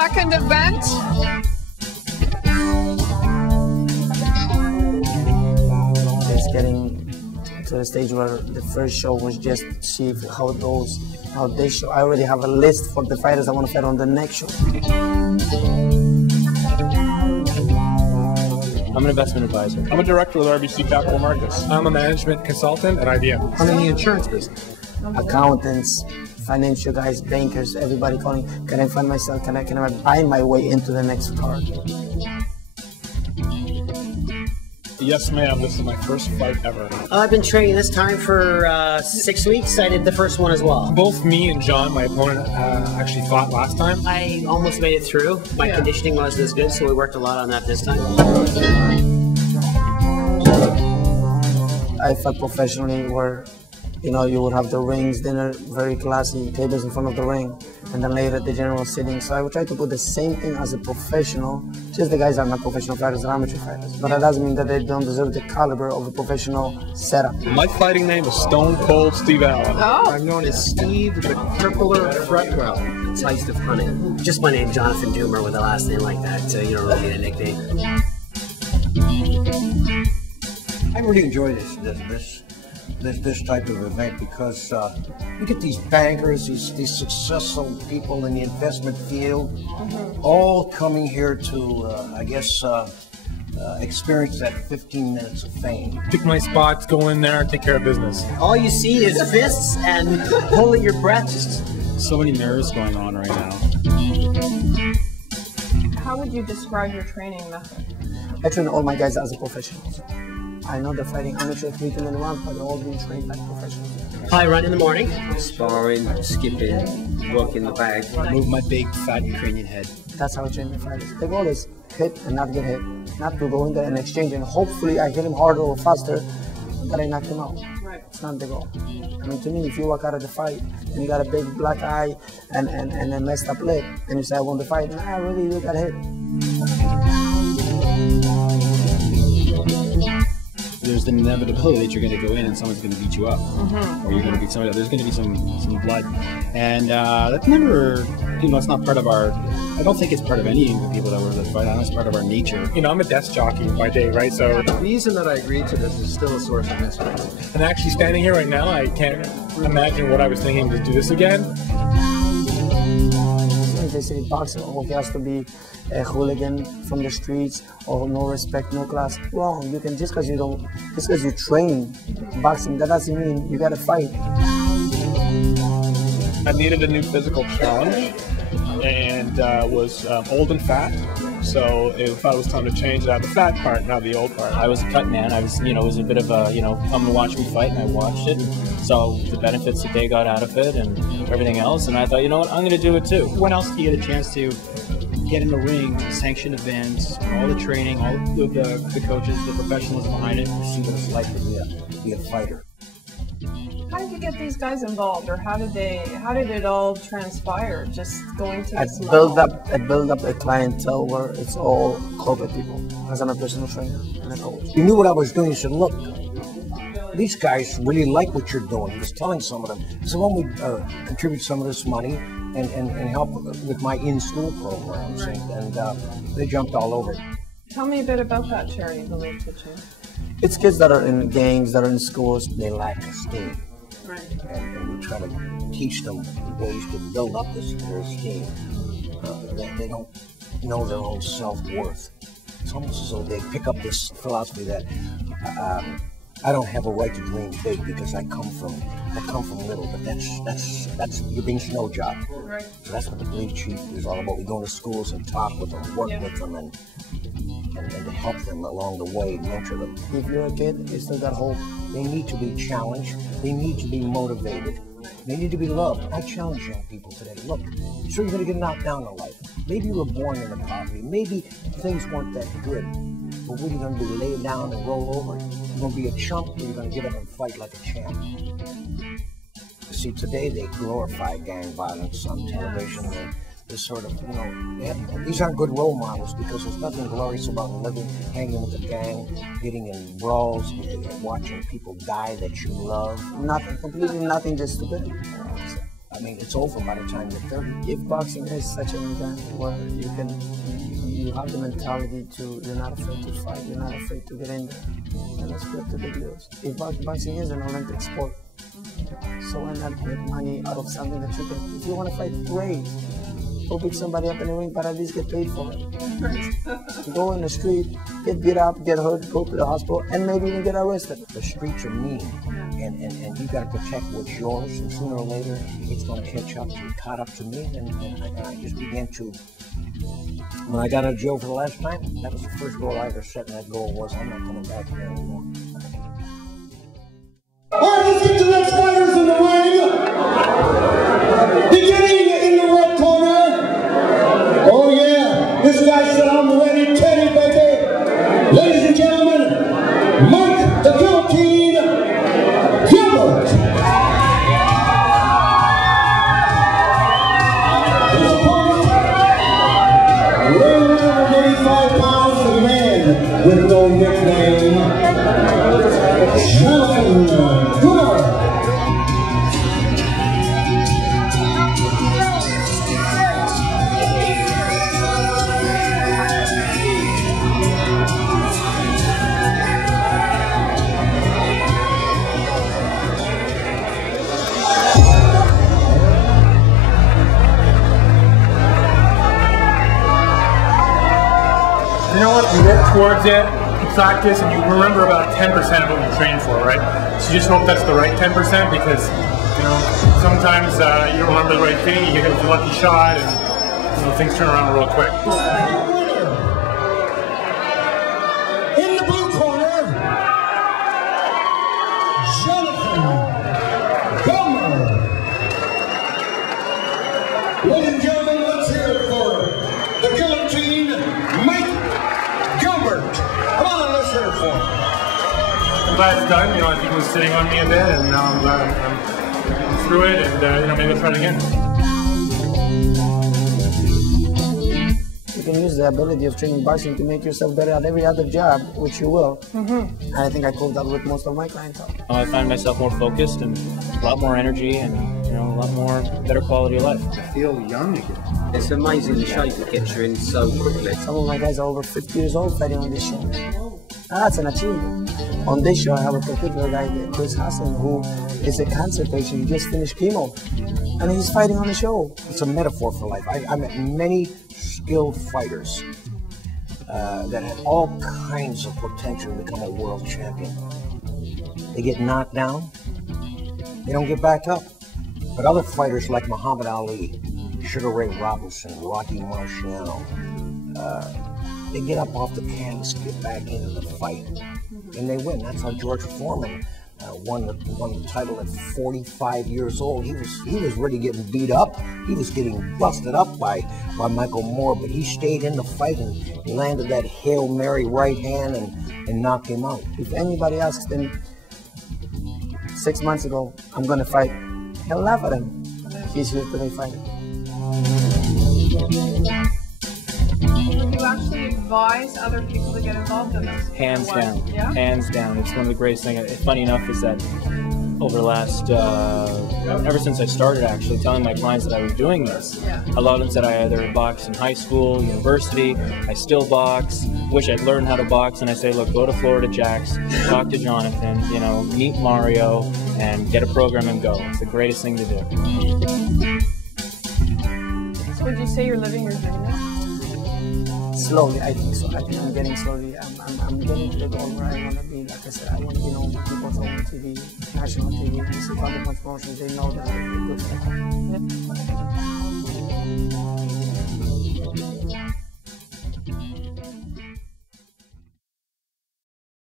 second event. It's getting to the stage where the first show was just to see how it goes. Now this show, I already have a list for the fighters I want to fight on the next show. I'm an investment advisor. I'm a director with RBC Capital Markets. I'm a management consultant at IBM. I'm in the insurance business. Accountants, financial guys, bankers, everybody calling, can I find myself, can I buy my way into the next card? Yes, ma'am. This is my first fight ever. I've been training this time for 6 weeks. I did the first one as well. Both me and John, my opponent, actually fought last time. I almost made it through. My conditioning wasn't as good, so we worked a lot on that this time. I fought professionally where, you know, you would have the rings, dinner, very classy, tables in front of the ring, and then later the general sitting. So I would try to put the same thing as a professional, just the guys are not professional fighters, they're amateur fighters. But that doesn't mean that they don't deserve the caliber of a professional setup. My fighting name is Stone Cold Steve Allen. Oh. I'm known as Steve the Crippler Fretwell. Taste of honey. Just my name, Jonathan Doomer, with a last name like that. You don't really need a nickname. I really enjoy this type of event because you get these bankers, these successful people in the investment field, all coming here to, I guess, experience that 15 minutes of fame. Pick my spots, go in there, take care of business. All you see is fists and holding your breath. Just So many nerves going on right now. How would you describe your training method? I train all my guys as professionals. I know they're fighting amateur 3 to 1 rounds, but they're all being trained like professionals. I run in the morning. Sparring, skipping, work in the bag. Move my big fat Ukrainian head. That's how I train my fighters. The goal is hit and not get hit. Not to go in there and exchange, and hopefully I hit him harder or faster, but I knock him out. Right. It's not the goal. I mean, to me, if you walk out of the fight and you got a big black eye and a messed up lip, and you say, I won the fight, nah, really, you got hit. There's the inevitability that you're going to go in and someone's going to beat you up, or you're going to beat somebody else. There's going to be some blood, and that's never, it's not part of our. I don't think it's part of any of the people that were that fight. I know it's part of our nature. You know, I'm a desk jockey by day, right? So, The reason that I agreed to this is still a source of mystery. and actually standing here right now, I can't imagine what I was thinking to do this again. They say boxer, oh, he has to be a hooligan from the streets, or no respect, no class. Wrong. You can just because you train boxing, that doesn't mean you got to fight. I needed a new physical challenge and was old and fat. So I thought it was time to change that, the fat part, not the old part. I was a cut man. I was, it was a bit of a, come and watch me fight, and I watched it and saw the benefits that they got out of it and everything else. And I thought, you know what, I'm going to do it too. When else do you get a chance to get in the ring, sanctioned events, all the training, all the coaches, the professionals behind it, To see what it's like to be a fighter. How did you get these guys involved, or how did it all transpire? Just going to this level? I build up a clientele where it's all corporate people, as I'm a personal trainer and a coach. He knew what I was doing. He said, look, these guys really like what you're doing. He was telling some of them. So when we contribute some of this money and help with my in-school programs, and they jumped all over it. Tell me a bit about that charity, Believe the Change. It's kids that are in gangs, that are in schools. They lack esteem. Right. And we try to teach them ways to build up their esteem. They don't know their own self-worth. It's almost as though they pick up this philosophy that I don't have a right to dream big because I come from little, but that's you're being snow job. Right. So that's what the Believe Chief is all about. We go into schools and talk with them, work with them, and to help them along the way, mentor them. If you're a kid, you still got hope. They need to be challenged. They need to be motivated. They need to be loved. I challenge young people today. Look, sure, you're going to get knocked down in life. Maybe you were born into poverty. Maybe things weren't that good. But what are you going to do? Lay down and roll over? You're going to be a chump, or you're going to get up and fight like a champ? See, today they glorify gang violence on television. And this sort of, these aren't good role models because there's nothing glorious about living, hanging with a gang, getting in brawls, watching people die that you love. Nothing, completely nothing, just stupidity. I mean, it's over by the time you're 30. If boxing is such an event where you have the mentality to, you're not afraid to fight, you're not afraid to get in there, and let's put the big deals. If boxing is an Olympic sport, so why not make money out of something that you can, if you want to fight, great. Go pick somebody up in the ring, but at least get paid for it. Go in the street, get beat up, get hurt, go to the hospital, and maybe even get arrested. The streets are mean, and you got to protect what's yours, and sooner or later, it's going to catch up, caught up to me, and I just began to, when I got out of jail for the last time, that was the first goal I ever set, and that goal was, I'm not coming back here anymore. All right, let's get the next fighters in the ring. Beginning in the red corner. Oh yeah, this guy said I'm ready, Teddy, baby. Ladies and gentlemen, Mike the Guillotine Gilbert. His opponent, weighing 185 pounds, a man with no nickname, Jonathan. You know what? You work towards it, you practice, and you remember about 10% of what you train for, right? So you just hope that's the right 10% because, you know, sometimes you don't remember the right thing, you get hit with a lucky shot, and, you know, things turn around real quick. In the blue corner, Jonathan Gilbert. Ladies and gentlemen, let's hear it for the Guillotine, Mike Gilbert. Come on, let's hear it for him. I'm glad it's done. You know, I think it was sitting on me a bit, and now I'm glad I'm through it, and you know, maybe I'll try it again. You can use the ability of training boxing to make yourself better at every other job, which you will. And I think I proved that with most of my clientele. I find myself more focused and a lot more energy and, you know, a lot more better quality of life. I feel young again. It's amazing the shape it gets you in so quickly. Some of my guys are over 50 years old fighting on this show. That's an achievement. On this show, I have a particular guy, Chris Hassan, who is a cancer patient. He just finished chemo, and he's fighting on the show. It's a metaphor for life. I met many skilled fighters that had all kinds of potential to become a world champion. They get knocked down, they don't get back up. But other fighters like Muhammad Ali, Sugar Ray Robinson, Rocky Marciano, they get up off the canvas, get back into the fight, and they win. That's how George Foreman won the title at 45 years old. He was really getting beat up. He was getting busted up by Michael Moore, but he stayed in the fight and landed that Hail Mary right hand and knocked him out. If anybody asks him 6 months ago, I'm going to fight, he'll laugh at him. He's here today fighting. Would you actually advise other people to get involved in this? Hands down. Yeah? Hands down. It's one of the greatest things. Funny enough is that over the last, ever since I started actually telling my clients that I was doing this, a lot of them said I either boxed in high school, university, I still box, wish I'd learned how to box, and I say, look, go to Florida Jacks, talk to Jonathan, you know, meet Mario, and get a program and go. It's the greatest thing to do. So would you say you're living your dream now? Slowly, I think so. I think I'm getting slowly. I'm getting to the goal where I want to be. Like I said, I want to be known by people's own TV, national TV. You see other promotions, they know that I'm a good fighter.